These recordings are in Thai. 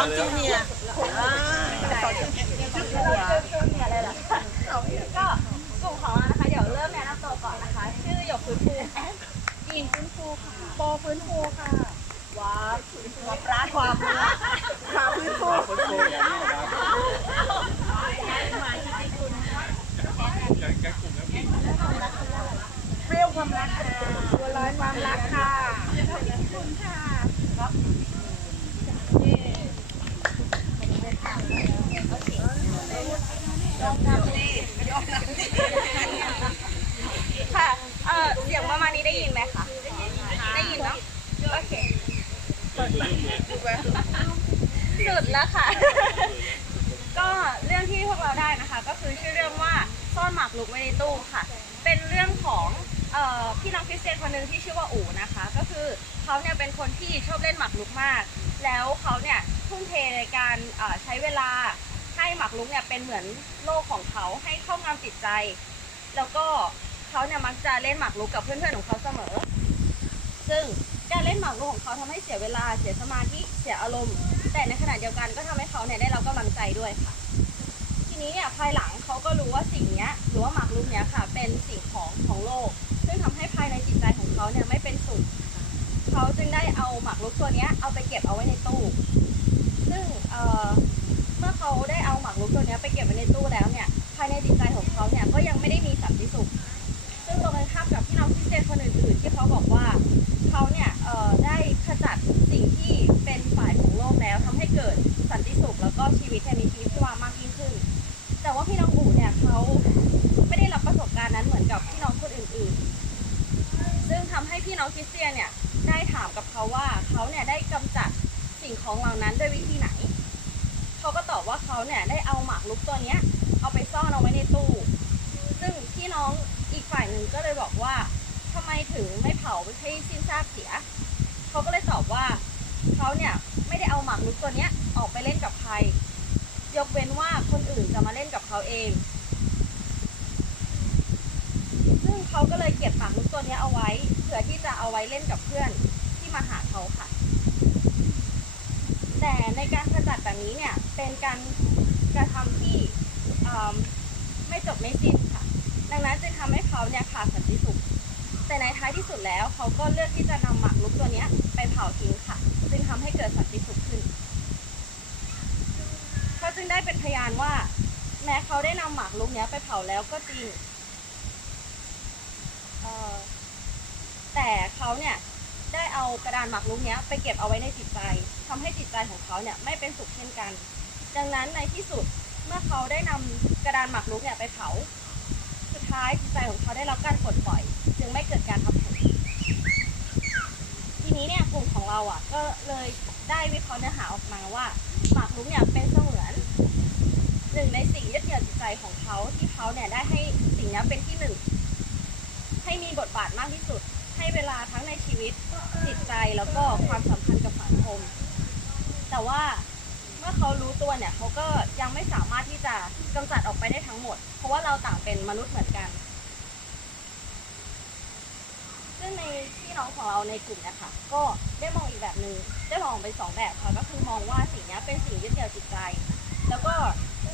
องจูเนียร์อ่าสองจูเนียร์เนี่ยอะไรล่ะก็กลุ่มของเรานะคะ เดี๋ยวเริ่มแนะนำตัวก่อนนะคะ ชื่อหยกฟื้นฟูแอนยินฟื้นฟูค่ะ โปฟื้นฟูค่ะว้าวับรักความรักความพื้นฟูเปรี้ยวความรักค่ะตัวร้อยความรักค่ะคุณค่ะ ค่ะ เอ่อ เสียงประมาณนี้ได้ยินไหมคะ ได้ยินเนาะ โอเคสุดแล้วค่ะ ก็เรื่องที่พวกเราได้นะคะ ก็คือชื่อเรื่องว่าซ่อนหมากลุกไว้ในตู้ค่ะ เป็นเรื่องของเอ่อพี่น้องคริสเตียนคนหนึ่งที่ชื่อว่าอู๋นะคะ ก็คือเขาเนี่ยเป็นคนที่ชอบเล่นหมากลุกมาก แล้วเขาเนี่ย ทุ่มเทในการใช้เวลาให้หมากลุกเนี่ยเป็นเหมือนโลกของเขาให้ครอบงำจิตใจ แล้วก็เขาเนี่ยมักจะเล่นหมากรุกกับเพื่อนๆของเขาเสมอ ซึ่งการเล่นหมากรุกของเขาทำให้เสียเวลาเสียสมาธิเสียอารมณ์ แต่ในขณะเดียวกันก็ทำให้เขาเนี่ยได้รับกำลังใจด้วยค่ะ ทีนี้เนี่ยภายหลังเขาก็รู้ว่าสิ่งเนี้ยหรือว่าหมากรุกเนี้ยค่ะ เป็นสิ่งของของโลก ซึ่งทำให้ภายในจิตใจของเขาเนี่ยไม่เป็นสุขเขาจึงได้เอาหมากรุกตัวเนี้ยเอาไป น้องคริสเตียนเนี่ยได้ถามกับเขาว่าเขาเนี่ยได้กำจัดสิ่งของเหล่านั้นด้วยวิธีไหน เขาก็ตอบว่าเขาเนี่ยได้เอาหมากรุกตัวเนี้ยเอาไปซ่อนเอาไว้ในตู้ ซึ่งพี่น้องอีกฝ่ายหนึ่งก็เลยบอกว่าทำไมถึงไม่เผาให้สิ้นซากเสีย เขาก็เลยตอบว่าเขาเนี่ยไม่ได้เอาหมากรุกตัวเนี้ยออกไปเล่นกับใคร ยกเว้นว่าคนอื่นจะมาเล่นกับเขาเอง ซึ่งเขาก็เลยเก็บหมากรุกตัวเนี้ยเอาไว้ ผื่อที่จะเอาไว้เล่นกับเพื่อนที่มาหาเขาค่ะ แต่ในการขจัดแบบนี้เนี่ยเป็นการกระทำที่ไม่จบไม่สิ้นค่ะ ดังนั้นจึงทำให้เขาเนี่ยขาดสันติสุข แต่ในท้ายที่สุดแล้วเขาก็เลือกที่จะนำหมากรุกตัวเนี้ยไปเผาทิ้งค่ะ จึงทำให้เกิดสันติสุขขึ้น เขาจึงได้เป็นพยานว่า แม้เขาได้นำหมากรุกเนี้ยไปเผาแล้วก็จริง เอ่อ แต่เขาเนี่ยได้เอากระดานหมากรุกเนี้ยไปเก็บเอาไว้ในจิตใจทำให้จิตใจของเขาเนี่ยไม่เป็นสุขเช่นกัน ดังนั้นในที่สุดเมื่อเขาได้นำกระดานหมากรุกเนี่ยไปเผา สุดท้ายจิตใจของเขาได้รับการปลดปล่อย จึงไม่เกิดการทับถมทีนี้เนี่ยกลุ่มของเราอะก็เลยได้วิเคราะห์เนื้อหาออกมาว่าหมากรุกเนี่ยเป็นเสมือนหนึ่งในสิ่งยึดเหนี่ยวจิตใจของเขาที่เขาเนี่ยได้ให้สิ่งนี้เป็นที่หนึ่งให้มีบทบาทมากที่สุด ให้เวลาทั้งในชีวิตจิตใจแล้วก็ความสัมพันธ์กับสังคม แต่ว่าเมื่อเขารู้ตัวเนี่ยเขาก็ยังไม่สามารถที่จะกำจัดออกไปได้ทั้งหมด เพราะว่าเราต่างเป็นมนุษย์เหมือนกัน ซึ่งในพี่น้องของเราในกลุ่มนะคะก็ได้มองอีกแบบหนึ่งได้มองไปสองแบบค่ะก็คือมองว่าสิ่งนี้เป็นสิ่งยึดเหนี่ยวจิตใจ แล้วก็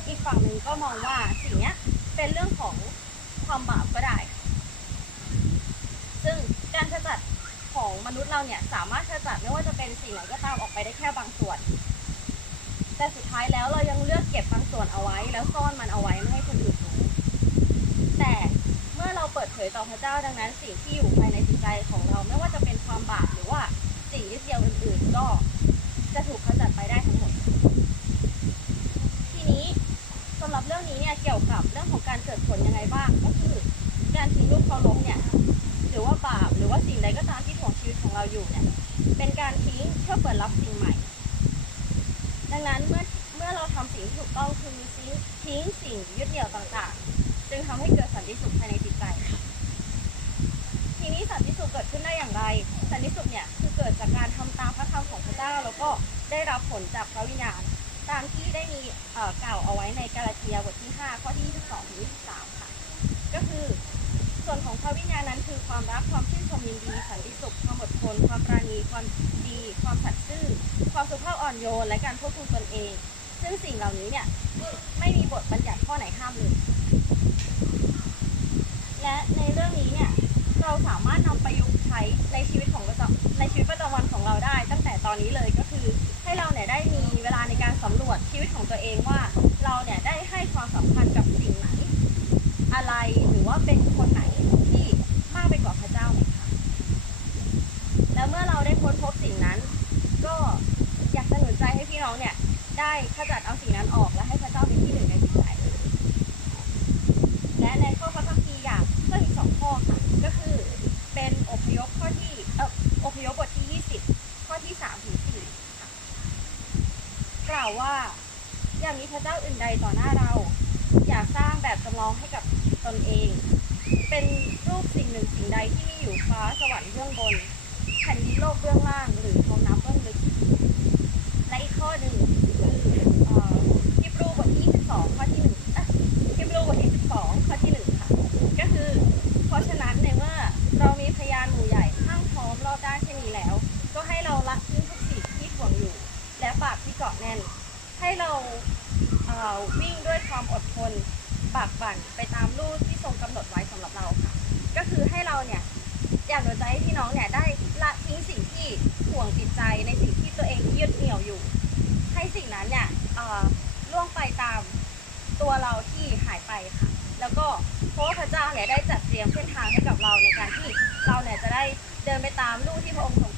อีกฝั่งหนึ่งก็มองว่าสิ่งนี้เป็นเรื่องของความบาปก็ได้การขจัด ของมนุษย์เราเนี่ยสามารถขจัดไม่ว่าจะเป็นสิ่งไหนก็ตามออกไปได้แค่บางส่วน แต่สุดท้ายแล้วเรายังเลือกเก็บบางส่วนเอาไว้ แล้วซ่อนมันเอาไว้ไม่ให้คนอื่นรู้แต่เมื่อเราเปิดเผยต่อพระเจ้าดังนั้น สิ่งที่อยู่ภายในจิตใจของเราไม่ว่าจะเป็นความบาปหรือว่าสิ่งยึดเหนี่ยวอื่น ๆ ก็จะถูกขจัดไปได้ทั้งหมด ทีนี้สำหรับเรื่องนี้เนี่ยเกี่ยวกับเรื่องของการเกิดผลยังไงบ้าง ก็คือการทิ้งลูกเคารพเนี่ยหรือว่าบาปหรือว่าสิ่งใดก็ตาม เราอยู่เนี่ยเป็นการทิ้งเพื่อเปิดรับสิ่งใหม่ ดังนั้นเมื่อเมื่อเราทำสิ่งที่ถูกต้องคือทิ้งทิ้งสิ่งยึดเหนี่ยวต่างๆ จึงทำให้เกิดสันติสุขภายในจิตใจทีนี้สันติสุขเกิดขึ้นได้อย่างไร สันติสุขเนี่ยคือเกิดจากการทำตามพระธรรมของพระเจ้า แล้วก็ได้รับผลจากพระวิญญาณตามที่ได้มีเอ่อกล่าวเอาไว้ในกาลาเทียบทที่5ข้อที่22ถึง23ค่ะ ก็คือ คือความรักความชื่นชมยินดีสันติสุขความอดทนความปราณีความดี ความสัตย์ซื่อ ความสุภาพอ่อนโยน และการควบคุมตนเอง ซึ่งสิ่งเหล่านี้เนี่ยไม่มีบทบัญญัติข้อไหนห้ามเลย และในเรื่องนี้เนี่ยเราสามารถนำประยุกต์ใช้ในชีวิตของประจำในชีวิตประจำวันของเราได้ ตั้งแต่ตอนนี้เลยก็คือให้เราเนี่ยได้มีเวลาในการสำรวจชีวิตของตัวเองว่า เราเนี่ยได้ให้ความสำคัญกับสิ่งไหน อะไรหรือว่าเป็นคนไหนที่มากไปกว่าพระเจ้าไหมคะแล้วเมื่อเราได้ค้นพบสิ่งนั้น ก็อยากจะหนุนใจให้พี่น้องเนี่ย ได้ขจัดเอาสิ่งนั้นออกและให้พระเจ้าเป็นที่หนึ่งในจิตใจและในข้อพระคัมภีร์อย่างเพิ่มอีกสองข้อค่ะก็คือเป็นอพยพข้อที่เอออพยพบทที่ 20 ข้อที่3ถึง4ค่ะกล่าวว่าอย่ามีพระเจ้าอื่นใดต่อหน้าเรา อย่าสร้างแบบจำลองให้กับตนเอง เป็นรูปสิ่งหนึ่งสิ่งใดที่มีอยู่ฟ้าสวรรค์เบื้องบนแผ่นดินโลกเบื้องล่าง หรือท้องน้ำเบื้องลึก และอีกข้อหนึ่งคือเอ่อฮิบรูบทที่22ข้อที่1อะฮิบรูบทที่12ข้อที่1ค่ะ ก็คือ เพราะฉะนั้นในเมื่อเรามีพยานหมู่ใหญ่ข้างพร้อมรอบด้านเช่นนี้แล้ว ก็ให้เราละทิ้งทุกสิ่งที่ถ่วงอยู่ และบาะแน่น ให้เราเอ่อวิ่งด้วยความอดทนบากบั่นไปตามลู่ที่ทรงกำหนดไว้สำหรับเราค่ะ ก็คือให้เราเนี่ยอยากหนุนใจให้พี่น้องเนี่ยได้ละทิ้งสิ่งที่ห่วงจิตใจในสิ่งที่ตัวเองยึดเหนี่ยวอยู่ ให้สิ่งนั้นเนี่ยเอ่อล่วงไปตามตัวเราที่หายไปค่ะ แล้วก็เพราะพระเจ้าเนี่ยได้จัดเตรียมเส้นทางให้กับเราในการที่เราเนี่ยจะได้เดินไปตามลู่ที่พระองค์ทรง